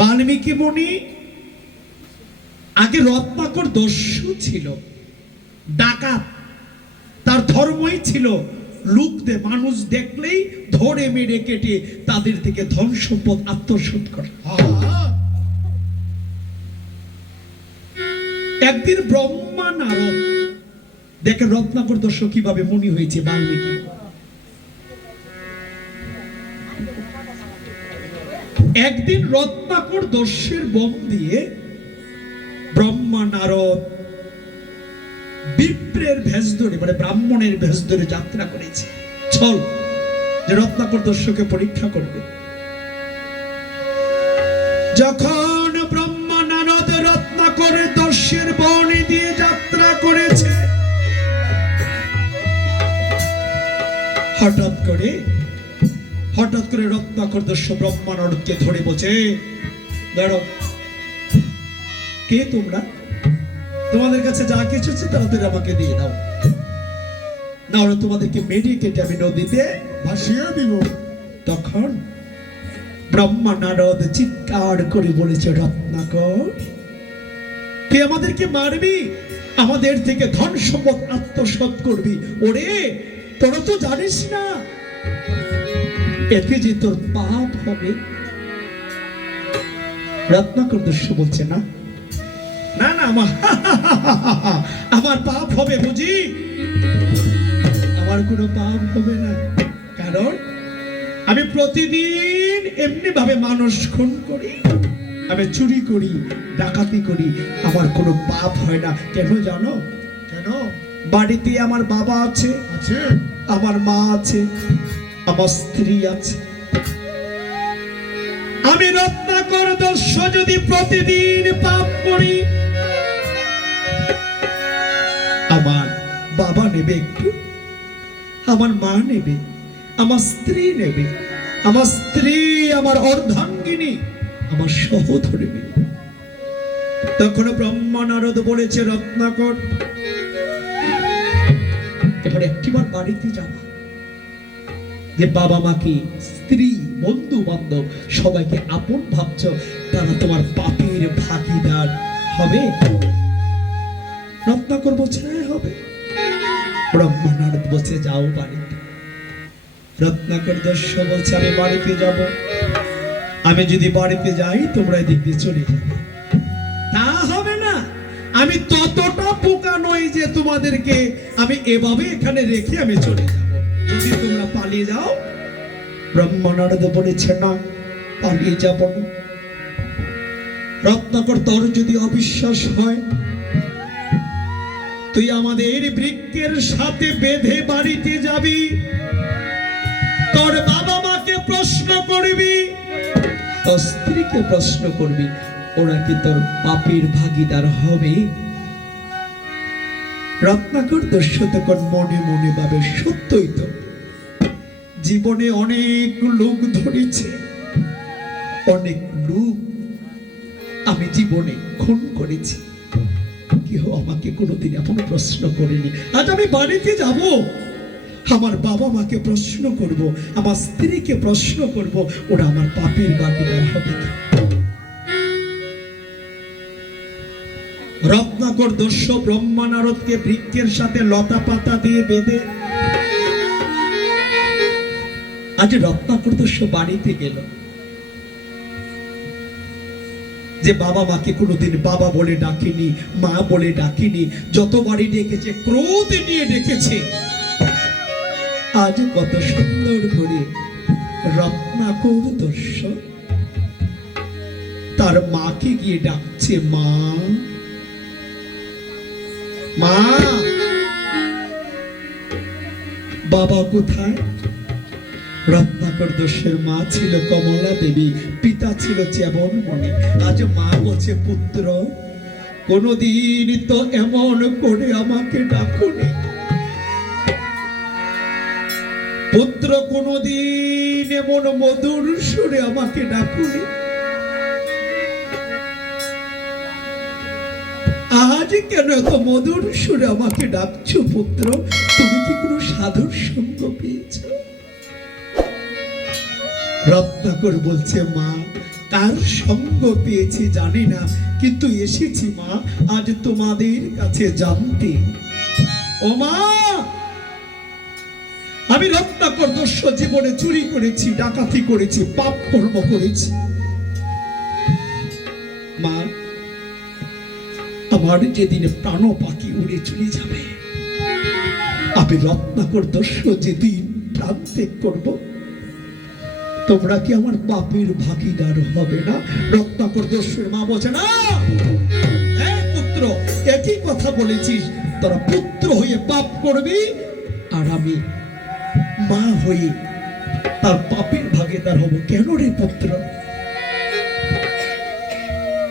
বাল্মীকি মণি আগে রত্নাকর দস্যু ছিল, ডাকাত। তার ধর্মই ছিল লুকতে মানুষ দেখলেই ধরে মেরে কেটে তাদের থেকে ধন সম্পদ আত্মসাৎ করা। একদিন ব্রহ্মা নারদ দেখে রত্নাকর দর্শ কীভাবে মনি হয়েছে বাল্মীকি। একদিন রত্নাকর দর্শের বম দিয়ে ব্রহ্মা নারদ বিপ্রের ভেষ ধরে মানে ব্রাহ্মণের ভেষ ধরে যাত্রা করেছে। চল, যে রত্নাকর দর্শকে পরীক্ষা করবে। যখন ব্রহ্মা নারদ রত্নাকর দর্শের বনে দিয়ে যাত্রা করেছে, হঠাৎ করে হঠাৎ করে রত্নাকর দস্য ব্রহ্মা নারদকে ধরে বলছে দাঁড়ো কে তোমরা? তোমাদের কাছে যা কিছু আছে তাড়াতাড়ি আমাকে দিয়ে দাও। না ওরা তোমাদেরকে মেরে কেটে আমি নদীতে ভাসিয়ে দিব। তখন ব্রহ্মা নারদ চিৎকার করে বলেছে, রত্নাকর, তুই আমাদেরকে মারবি, আমাদের থেকে ধন সম্পদ আত্মসাৎ করবি। ওরে, তোরা তো জানিস না এতে যে তোর পাপ হবে রত্নাকর দস্যু বলছে না না না আমার আমার পাপ হবে বুঝি? আমার কোনো পাপ হবে না। কারণ আমি প্রতিদিন এমনি ভাবে মানুষ খুন করি আমি চুরি করি ডাকাতি করি আমার কোনো পাপ হয় না। কেন জানো? কেন? বাড়িতে আমার বাবা আছে আছে। আমার মা আছে। স্ত্রী আমি রত্নাকর দস্য যদি প্রতিদিন পাপ করি, আমার বাবা নেবে একটু, আমার মা নেবে, আমার স্ত্রী নেবে, আমার স্ত্রী, আমার অর্ধাঙ্গিনী, আমার সহধর্মী নেবে। তখন ব্রহ্মা নারদ বলেছে রত্নাকর এবার একটিবার বাড়িতে যাওয়া। যে বাবা মাকে স্ত্রী, বন্ধু বান্ধব, সবাইকে আপন ভাবছ, তারা তোমার পাপের ভাগিদার হবে। রত্নাকর বলছে হ্যাঁ হবে। ব্রহ্মানন্দ বলছে, যাও বাড়িতে। রত্নাকর দস্য বলছে, আমি বাড়িতে যাব। আমি যদি বাড়িতে যাই, তোমরা দিয়ে চলে যাবে। তা হবে না। আমি ততটা পোকা নই যে তোমাদেরকে আমি এভাবে এখানে রেখে আমি চলে যাব। যদি পালিয়ে যাও ব্রহ্মানন্দ বলেছে না পালিয়ে যাব না। রত্নাকর তোর যদি অবিশ্বাস হয়, তুই আমাদের বৃক্ষের সাথে বেঁধে বাড়িতে যাবি। তোর বাবা মাকে প্রশ্ন করবি। তোর স্ত্রীকে প্রশ্ন করবি, ওরা কি তোর পাপের ভাগিদার হবে? রত্নাকর দস্য তখন মনে মনে ভাবে, সত্যই তো। জীবনে অনেক লোক ধরেছে। অনেক লোক আমি জীবনে খুন করেছি। কেউ আমাকে কোনোদিন এমন প্রশ্ন করেনি। আজ আমি বাড়িতে যাব। আমার বাবা মাকে প্রশ্ন করব, আমার স্ত্রীকে প্রশ্ন করব, ওরা আমার পাপের বাগিদার হবে রত্নাকর দস্য ব্রহ্মানারদকে বৃক্ষের সাথে লতা পাতা দিয়ে বেঁধে আজ রত্নাকর দস্য বাড়িতে গেল। যে বাবা মাকে কোনোদিন বাবা বলে ডাকেনি, মা বলে ডাকেনি যতবারই ডেকেছে, ক্রোধ নিয়ে ডেকেছে। আজ কত সুন্দর করে রত্নাকর দস্য তার মাকে গিয়ে ডাকছে, মা। মা! বাবা কোথায়? রত্নাকর দোষের মা ছিল কমলা দেবী, পিতা ছিল চেবন মনে আজ মা বলছে, পুত্র, কোনদিন তো এমন করে আমাকে ডাকুনি। পুত্র, কোনদিন এমন মধুর সুরে আমাকে ডাকুনি। আজ কেন এত মধুর সুরে আমাকে ডাকছো পুত্র? তুমি কি কোনো সাধুর সঙ্গ পেয়েছ? রত্নাকর বলছে, মা, কার সঙ্গ পেয়েছি জানি না, কিন্তু এসেছি মা, আজ তোমাদের কাছে জানতে। ও মা, আমি রত্নাকর দস্য জীবনে চুরি করেছি, ডাকাতি করেছি, পাপ কর্ম করেছি। মা, আমার যেদিন প্রাণ পাখি উড়ে চলে যাবে, আমি রত্নাকর দস্য যেদিন প্রাণ ত্যাগ করব তোমরা কি আমার পাপের ভাগিদার হবে না? রত্নাকর দস্যুর মা বলছে না। হ্যাঁ পুত্র, একই কথা বলেছিস। তোরা পুত্র হয়ে পাপ করবি আর আমি মা হয়ে তার পাপের ভাগিদার হব। কেন রে পুত্র?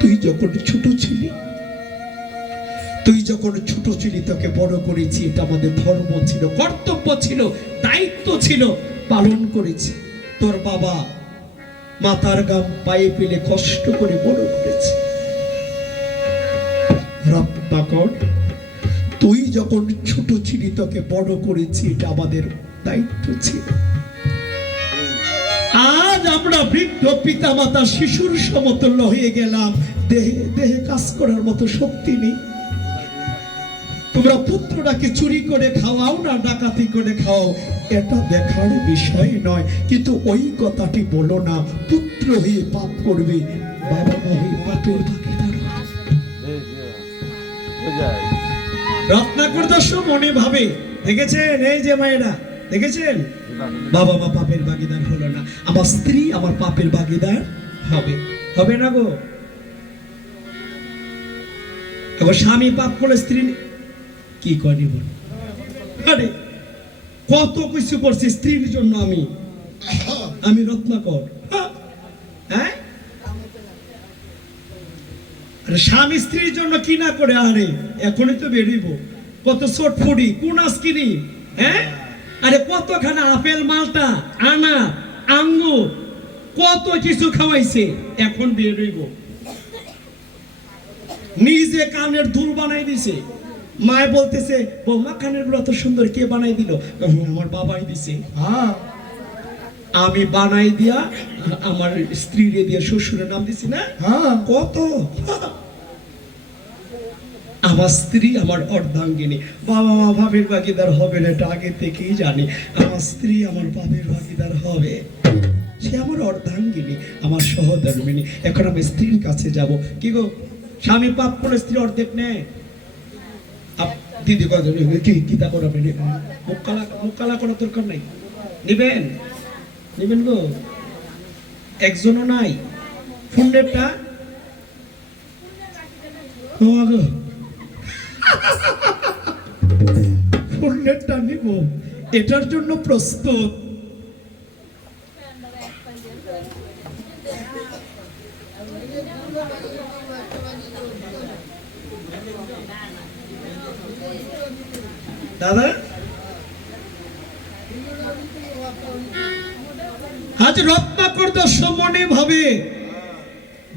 তুই যখন ছোট ছিলি, তুই যখন ছোট ছিলি, তোকে বড় করেছি। এটা আমাদের ধর্ম ছিল, কর্তব্য ছিল, দায়িত্ব ছিল, পালন করেছি। তোর বাবা মাতার গাম পায়ে পেলে কষ্ট করে বড় করেছে। তুই যখন ছোট ছিলি তোকে বড় করেছি, এটা আমাদের দায়িত্ব ছিল। আজ আমরা বৃদ্ধ পিতা মাতা শিশুর সমতুল্য হয়ে গেলাম। দেহে দেহে কাজ করার মতো শক্তি নেই। তোমরা পুত্রটাকে চুরি করে খাওয়াও না, ডাকাতি করে খাও এটা দেখার বিষয় নয়, কিন্তু ওই কথাটি বলো না, পুত্র হয়ে পাপ করবে, বাবা মা হয়ে পাপের রত্নাকর মনে ভাবে, দেখেছেন এই যে মায়েরা, দেখেছেন? বাবা মা পাপের ভাগিদার হলো না, আমার স্ত্রী আমার পাপের ভাগিদার হবে হবে না গো? স্বামী পাপ করলে স্ত্রী কি করি বল আরে, কত কিছু করছি স্ত্রীর জন্য আমি। আমি রত্নাকর। হ্যাঁ? আরে, স্বামী স্ত্রীর জন্য কি না করে? আরে, এখনই তো বেরিব। কত ছোট ফুডি কোন আজকিনি হ্যাঁ? আরে, কতখানা আপেল, মালটা, আনা, আঙ্গুর, কত কিছু খাওয়াইছে, এখন বের হইব। নিজে কানের দুল বানাই দিছে। মায় বলতেছে বৌমা কানেরগুলো এত সুন্দর কে বানাই দিল? আমার বাবাই দিছে। হ্যাঁ। আমি বানাই দিয়া আমার স্ত্রীরে দিয়ে শ্বশুরের নাম দিছি না? হ্যাঁ। কত? আমার স্ত্রী আমার অর্ধাঙ্গিনী। বাবা মা ভাবের ভাগিদার হবে না এটা আগে থেকেই জানি। আমার স্ত্রী আমার বাবের ভাগিদার হবে। সে আমার অর্ধাঙ্গিনী আমার সহধর্মিনী। এখন আমি স্ত্রীর কাছে যাব। কি গো? স্বামী পাপ করে স্ত্রী অর্ধেক নেয়? দিদি কি? করার দরকার নাই। নিবেন। নিবেন গো। একজনও নাই। ফুন্ডেরটা ফুন্ডেরটা নিব। এটার জন্য প্রস্তুত। দাদা? আজ রত্নাকর দর্শ মনে ভাবে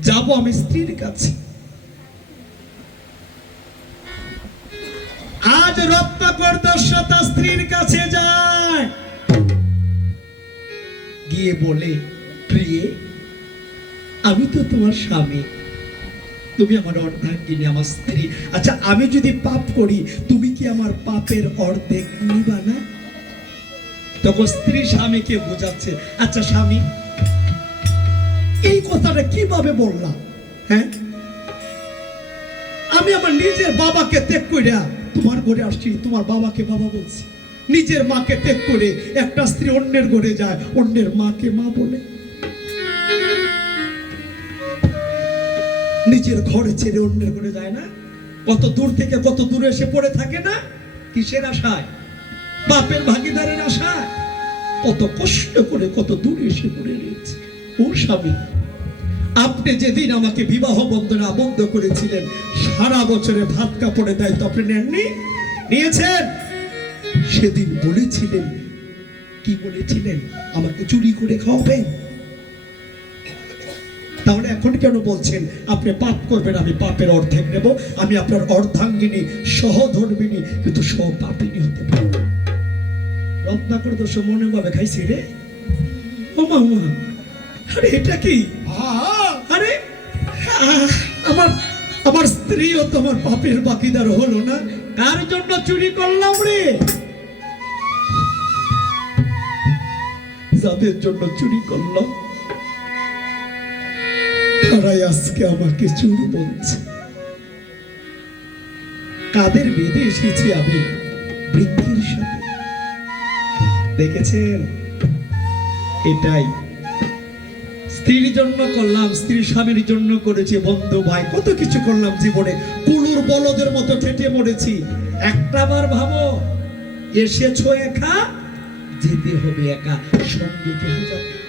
যাব আমি স্ত্রীর কাছে। আজ রত্নাকর দর্শ তার স্ত্রীর কাছে যায়। গিয়ে বলে, প্রিয়ে, আমি তো তোমার স্বামী। তুমি আমার অর্ধাঙ্গিনী, আমার স্ত্রী। আচ্ছা আমি যদি পাপ করি, তুমি কি আমার পাপের অর্ধেক নিবা না? তখন স্ত্রী স্বামীকে বোঝাচ্ছে আচ্ছা স্বামী, এই কথাটা কীভাবে বললাম হ্যাঁ? আমি আমার নিজের বাবাকে ত্যাগ কইরা তোমার ঘরে আসছি, তোমার বাবাকে বাবা বলছি। নিজের মাকে ত্যাগ করে একটা স্ত্রী অন্যের ঘরে যায়, অন্যের মাকে মা বলে। নিজের ঘরে ছেড়ে অন্যের ঘরে যায় না। কত দূর থেকে কত দূরে এসে পড়ে থাকে না? কিসের আশায়? বাপের ভাগিদারের আশায়? কত কষ্ট করে কত দূরে এসে পড়ে রয়েছে। ও স্বামী, আপনি যেদিন আমাকে বিবাহ বন্ধনে আবদ্ধ করেছিলেন, সারা বছরে ভাত কাপড়ে দায়িত্ব আপনি নেননি? নিয়েছেন? সেদিন বলেছিলেন, কি বলেছিলেন? আমাকে চুরি করে খাওয়াবেন? তাহলে এখন কেন বলছেন আপনি পাপ করবেন আমি পাপের অর্ধেক নেব আমি আপনার অর্ধাঙ্গিনী সহধর্মিনী কিন্তু সহপাপিনী হতে পারব রত্নাকর দোষ মনে ভাবে খাইছি রে। ও মামা আরে এটা কি? আহ, আমার আমার স্ত্রীও তোমার পাপের বাকিদার হলো না। কার জন্য চুরি করলাম রে? যাদের জন্য চুরি করলাম আজকে আমাকে চুর বলছে। কাদের বেঁধে এসেছি আমি বৃক্ষের সাথে? দেখেছেন? এটাই। স্ত্রীর জন্য করলাম স্ত্রী স্বামীর জন্য করেছি, বন্ধু ভাই, কত কিছু করলাম জীবনে। কুলুর বলদের মতো ফেটে মরেছি। একটা বার ভাবো, এসেছ একা? যেতে হবে একা, সঙ্গে যাবে।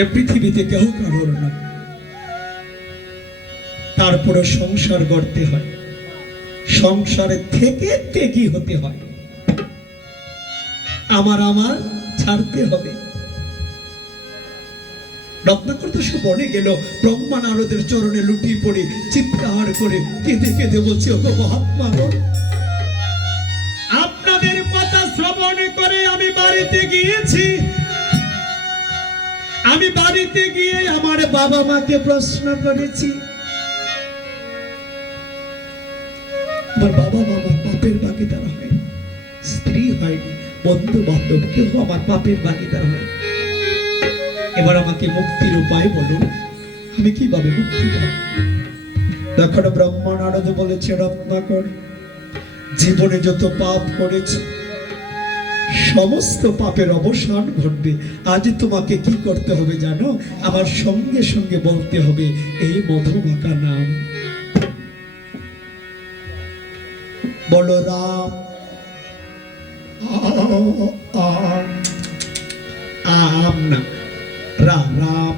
এ পৃথিবীতে কেউ কারোর না। তারপরে সংসার গড়তে হয়। সংসারে থেকে ত্যাগী হতে হয়। আমার আমার ছাড়তে হবে। রত্নাকর তো সব বনে গেল চরণে লুটিয়ে পড়ে, চিৎকার করে কেঁদে কেঁদে বলছে ও মহাত্মা আপনাদের কথা শ্রবণ করে আমি বাড়িতে গিয়েছি। আমি বাড়িতে গিয়ে আমার বাবা মাকে প্রশ্ন করেছি। আমার বাবা মামার পাপের বাকিদার হয়। স্ত্রী হয়নি বন্ধু বান্ধব কেউ আমার পাপের বাকিদার হয়। এবার আমাকে মুক্তির উপায় বলুন। আমি কীভাবে মুক্তি পাব? তখন নারদ বলেছে, রত্নাকর, জীবনে যত পাপ করেছে সমস্ত পাপের অবসান ঘটবে। আজ তোমাকে কি করতে হবে জানো? আমার সঙ্গে সঙ্গে বলতে হবে, এই মধুমাকা নাম। বলো, রাম। আ- আ- আম না, রাম রাম।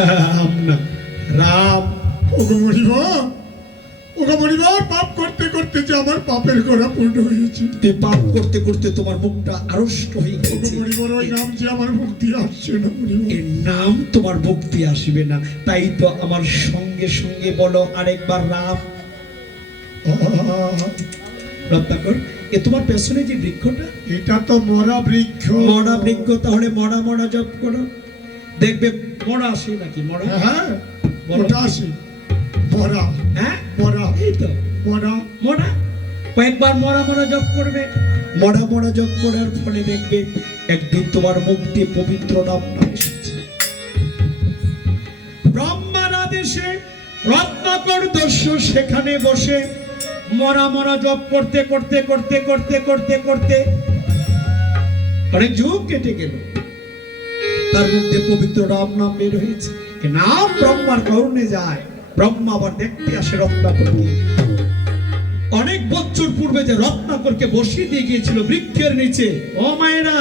আম না, রাম। ওগো মরিবা ওগো মরিবা পাপ আমার পাপের গোড়া পূর্ণ হয়েছে। তুই পাপ করতে করতে তোমার মুখটা আড়ষ্ট হয়ে গেছে। মরিবার ওই নাম যে আমার মুক্তি আসছে না এর নাম তোমার মুক্তি আসবে না। তাই তো আমার সঙ্গে সঙ্গে বলো আরেকবার রাম। রত্নাকর এ তোমার পেছনে যে বৃক্ষটা? এটা তো মরা বৃক্ষ। মরা বৃক্ষ তাহলে মরা মরা জপ করো। দেখবে মরা আসে নাকি? মরা? হ্যাঁ বলো। ওটা আসে। মরা। হ্যাঁ? মরা। এই তো। মরা। মরা? কয়েকবার মরা মরা জপ করবে মরা মরা জপ করার ফলে দেখবে একদিন তোমার মুক্তি পবিত্র নাম এসেছে ব্রহ্মার আদেশে রত্নাকর সেখানে বসে মরা মরা জপ করতে করতে করতে করতে করতে করতে অনেক যুগ কেটে গেল। তার মধ্যে পবিত্র রাম নাম বের হয়েছে। নাম ব্রহ্মার করণে যায়। ব্রহ্মা আবার দেখতে আসে অনেক বছর পূর্বে যে রত্নাকরকে বসিয়ে দিয়ে গিয়েছিল বৃক্ষের নিচে, ও মায়েরা,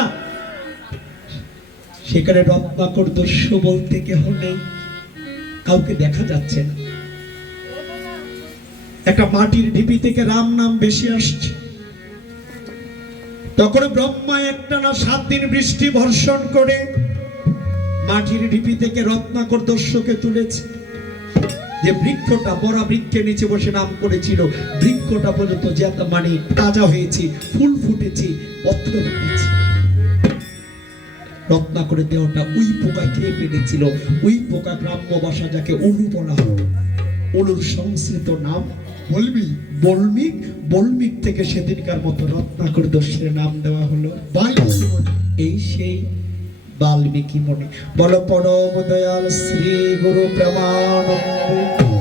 সেখানে রত্নাকর দস্যু বলতে কেহ নেই, কাউকে দেখা যাচ্ছে না। একটা মাটির ঢিপি থেকে রাম নাম বেশি আসছে। তখন ব্রহ্মা একটা না সাত দিন বৃষ্টি বর্ষণ করে মাটির ঢিপি থেকে রত্নাকর দস্যুকে তুলেছে। যে বৃক্ষটা বড় বৃক্ষের নিচে বসে নাম করেছিল, বৃক্ষটা পর্যন্ত যে মানে তাজা হয়েছে, ফুল ফুটেছে, পত্র ফুটেছে। রত্নাকরের দেহটা উই পোকায় খেয়ে ফেলেছিল। উই পোকা গ্রাম্য ভাষা যাকে উলু বলা হয়। উলুর সংস্কৃত নাম বলবি বলমিক বলমিক থেকে সেদিনকার মতো রত্না করে দস্যের নাম দেওয়া হলো। মনে এই সেই বাল্মীকি মনি বল পরম দয়াল শ্রী গুরু প্রেমানন্দ।